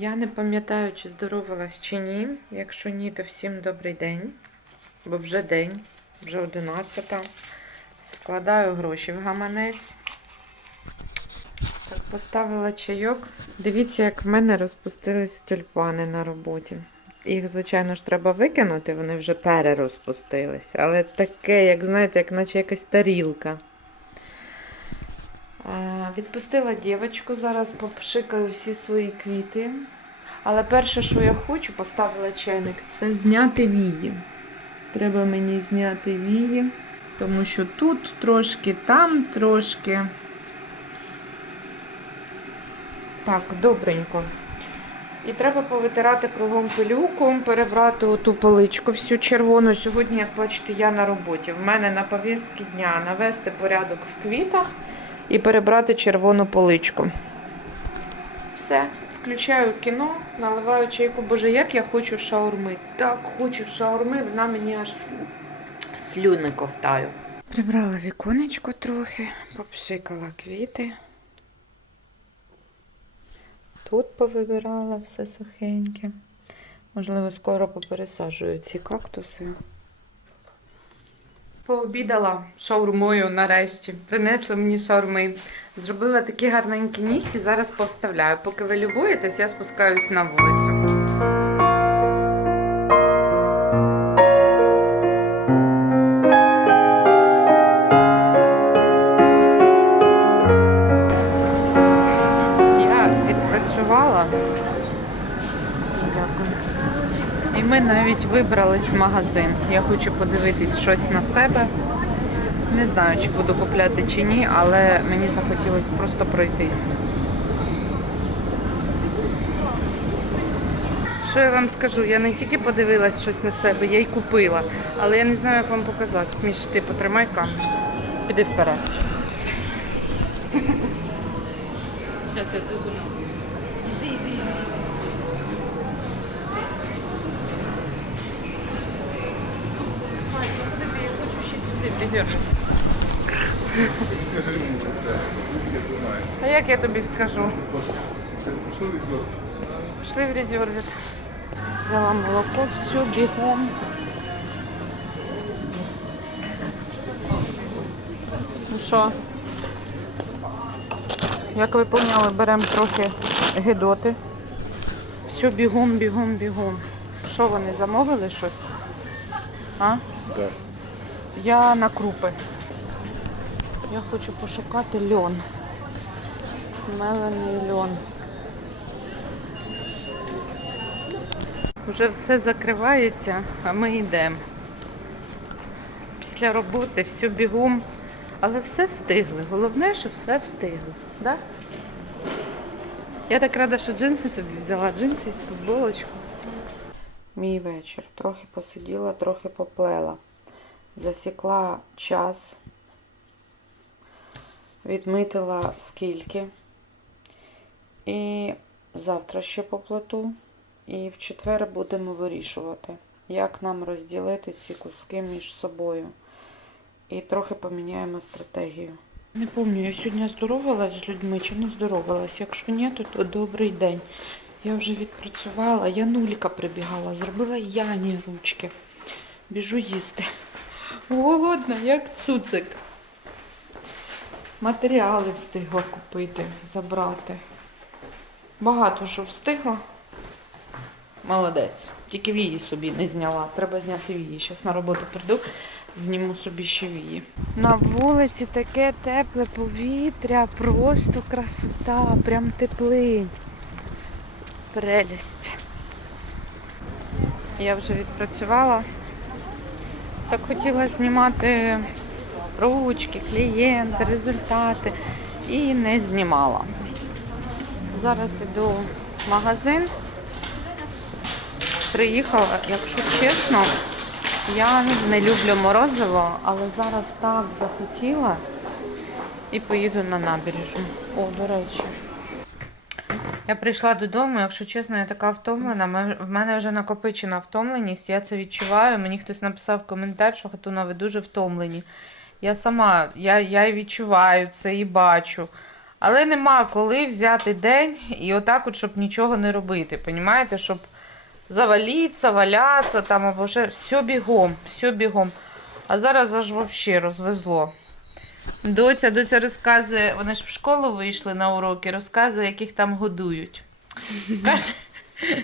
Я не пам'ятаю, чи здоровалась чи ні. Якщо ні, то всім добрий день. Бо вже день, вже 11. Складаю гроші в гаманець. Так, поставила чайок. Дивіться, як в мене розпустились тюльпани на роботі. Їх, звичайно ж, треба викинути, вони вже перерозпустились. Але таке, як знаєте, як наче якась тарілка. Відпустила дівчинку, зараз попшикаю всі свої квіти. Але перше, що я хочу, поставила чайник, це зняти вії. Треба мені зняти вії, тому що тут трошки, там трошки. Так, добренько. І треба повитирати кругом пилюку, перебрати оту поличку всю червону. Сьогодні, як бачите, я на роботі. В мене на повістки дня навести порядок в квітах і перебрати червону поличку. Все, включаю кіно, наливаю чайку. Боже, як я хочу шаурми. Так хочу шаурми, вона мені аж слюни ковтаю. Прибрала віконечко трохи, попшикала квіти. Тут повибирала все сухеньке. Можливо, скоро попересаджую ці кактуси. Пообідала шаурмою нарешті. Принесли мені шаурми. Зробила такі гарненькі нігті, зараз повставляю. Поки ви любуєтесь, я спускаюсь на вулицю. Я відпрацювала. Ми навіть вибрались в магазин. Я хочу подивитись щось на себе. Не знаю, чи буду купляти чи ні, але мені захотілося просто пройтись. Що я вам скажу? Я не тільки подивилась щось на себе, я й купила. Але я не знаю, як вам показати. Міш, ти потримай камеру. Піди вперед. Зараз я дуже. Хочу ще. А як я тобі скажу? Пішли в резервіт. Взяла молоко, все бігом. Ну що? Як ви поняли, беремо трохи гидоти. Все бігом, бігом, бігом. Що вони замовили щось? А? Да. Я на крупи. Я хочу пошукати льон. Мелений льон. Уже все закривається, а ми йдемо. Після роботи все бігом, але все встигли. Головне, що все встигли. Да? Я так рада, що джинси собі взяла. Джинси і футболочку. Мій вечір. Трохи посиділа, трохи поплела. Засікла час, відмітила скільки. І завтра ще поплету. І в четвер будемо вирішувати, як нам розділити ці куски між собою. І трохи поміняємо стратегію. Не пам'ятаю, я сьогодні здоровалась з людьми чи не здоровалась. Якщо ні, то, добрий день. Я вже відпрацювала, я нулька прибігала, зробила Яні ручки. Біжу їсти. Голодна, як цуцик. Матеріали встигла купити, забрати. Багато що встигла. Молодець. Тільки вії собі не зняла. Треба зняти вії. Зараз на роботу прийду, зніму собі ще вії. На вулиці таке тепле повітря, просто красота, прям теплинь. Прелість. Я вже відпрацювала. Так хотіла знімати ручки, клієнти, результати і не знімала. Зараз іду в магазин. Приїхала, якщо чесно, я не люблю морозиво, але зараз так захотіла і поїду на набережну. О, до речі. Я прийшла додому, якщо чесно, я така втомлена. В мене вже накопичена втомленість, я це відчуваю. Мені хтось написав коментар, що Хатуна, ви дуже втомлені. Я сама, я, я відчуваю це і бачу. Але нема коли взяти день і отак, от, щоб нічого не робити. Понімаєте, щоб завалитися, валятися там або ще все бігом, все бігом. А зараз аж взагалі розвезло. Доця, доця розказує, вони ж в школу вийшли на уроки, розказує, яких там годують. Каже,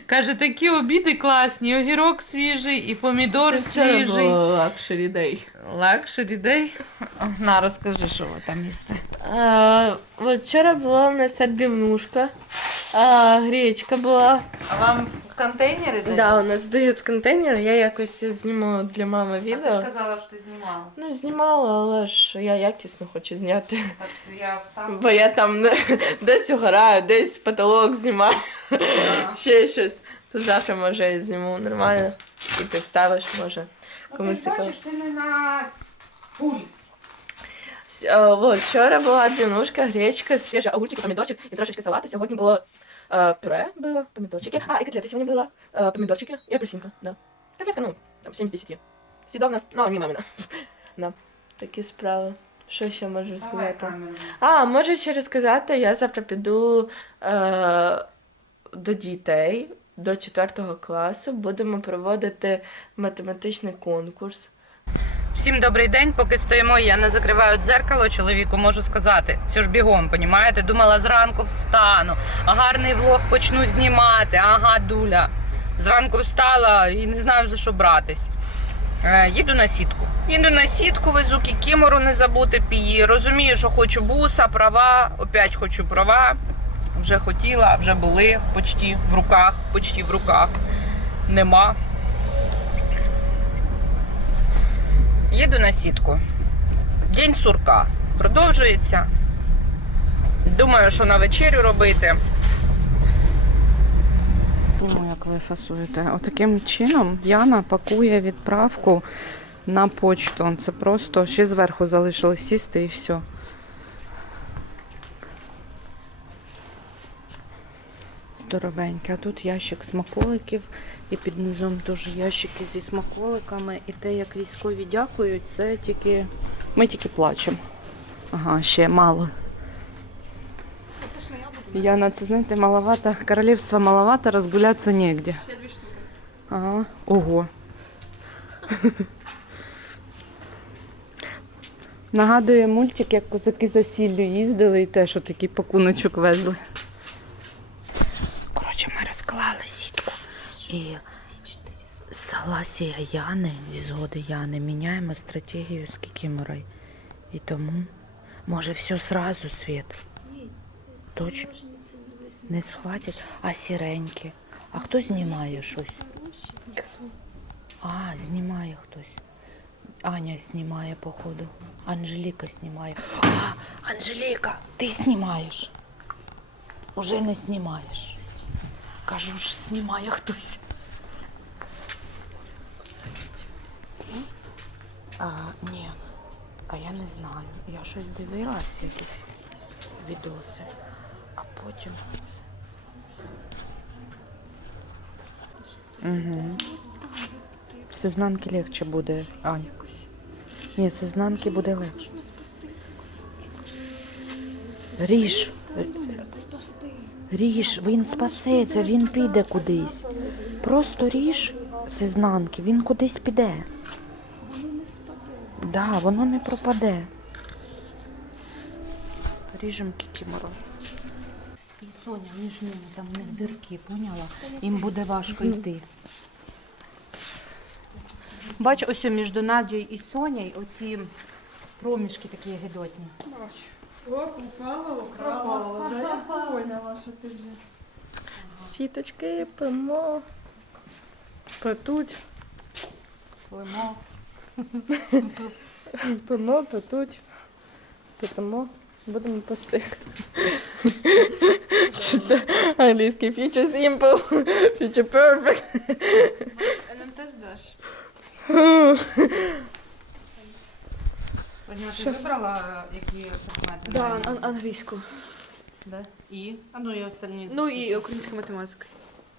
каже, такі обіди класні, огірок свіжий і помідор свіжий. лакшері дей. Лакшері дей. На, розкажи, що ви там їсте. Вчора була у нас відбивнушка, а, гречка була. А вам в контейнери дають? Да, у нас дають контейнер, я якось зніму для мами А ти ж казала, що ти знімала. Ну, знімала, але ж я якісно хочу зняти. Так я вставлю. Бо я там не- десь угораю, десь потолок знімаю, ще щось. То завтра може я зніму нормально. І ти вставиш, може. Кому Ну, ти цікаво. бачиш, ти не на пульс. Вот, вчора була відбивнушка, гречка, свіжа огурчик, помідорчик і трошечки салату. Сьогодні було е, пюре, було, помідорчики. А, і котлети сьогодні було, е, помідорчики і апельсинка, да. Котлетка, ну, там 7 з 10. Съедобно, но не мамина. Да, такі справи. Що ще можу сказати? А, можу ще розказати, я завтра піду е, до дітей до 4 класу. Будемо проводити математичний конкурс. Всім добрий день. Поки стоїмо, я не закриваю дзеркало. Чоловіку можу сказати, все ж бігом, понімаєте? Думала, зранку встану, гарний влог почну знімати. Ага, дуля. Зранку встала і не знаю за що братись. Е, їду на сітку. Їду на сітку, везу кікімору, не забути пії. Розумію, що хочу буса, права. Опять хочу права. Вже хотіла, вже були почти в руках, почти в руках. Нема. Їду на сітку. День сурка продовжується. Думаю, що на вечерю робити. Ну, як ви фасуєте. Отаким чином Яна пакує відправку на почту. Це просто ще зверху залишилось сісти і все. Здоровеньке. А тут ящик смаколиків і під низом теж ящики зі смаколиками. І те, як військові дякують, це тільки. Ми тільки плачемо. Ага, ще мало. Яна, це знаєте, маловато. Королівство маловато, розгулятися негде. Ще дві штуки. Ага. Ого. Нагадує мультик, як козаки за сіллю їздили і теж такий пакуночок везли. Розклали сітку. І согласія Яни, зі згоди Яни, міняємо стратегію з Кікіморою. І тому, може, все сразу, Світ? Точно? Не схватять, а сіренькі. А хто знімає щось? А, знімає хтось. Аня знімає, походу. Анжеліка знімає. А, Анжеліка, ти знімаєш. Уже не знімаєш. Кажу ж, знімає хтось. А, ні. А я не знаю. Я щось дивилась, якісь відоси. А потім. Угу. З ізнанки легче буде, Ань. Ні, з ізнанки буде легше. Ріж. Ріж, він спасеться, він піде кудись. Просто ріж з ізнанки, він кудись піде. Воно не спаде. Да, воно не пропаде. Ріжем кікіморо. І Соня між ними, там в них дирки, поняла? Їм буде важко йти. Бач, ось між Надією і Сонею оці проміжки такі гидотні. Сіточки, пимо. Петуть. Лимо. Пимо, петуть. Питимо. Будемо пасти. Чисто англійський future simple, future perfect. НМТ здаш. Ваня, ти вибрала, які предмети? Да, ан- англійську. Да? І? А ну і остальні. Ну і українська математика.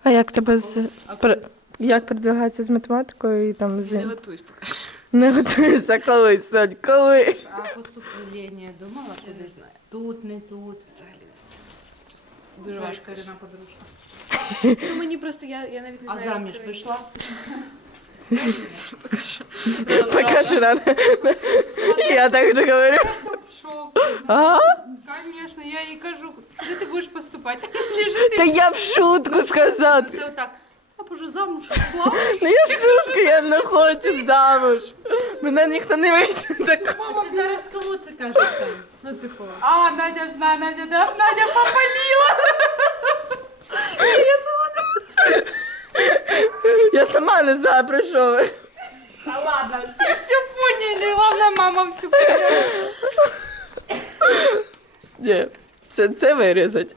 А як тебе з А пр- як передвигається з математикою і там з Не готуюсь поки що. не готуюся колись, Сонь, коли? А поступлення думала Я не куди? знаю. тут, не тут. Взагалі не знаю. Просто дуже Знаєш, важко. Подружка. Ну мені просто я, я навіть не А знаю. заміж як вийшла? Покажи надо. Я так же говорю. А? Конечно, я їй кажу, куди ти будеш поступати? Лежить Та я в шутку сказав. це отак. А боже, замуж пішла. Ну я в шутку, я не хочу замуж. Мене ніхто не вийде так. Мама, Ти зараз кому це кажеш там? Ну, типу. А, Надя знає, Надя, да? Надя попалила. Я сама не знаю про що ви. Ладно, все, все поняли. Головне, мама все поняла. Ні, це, це вирізать.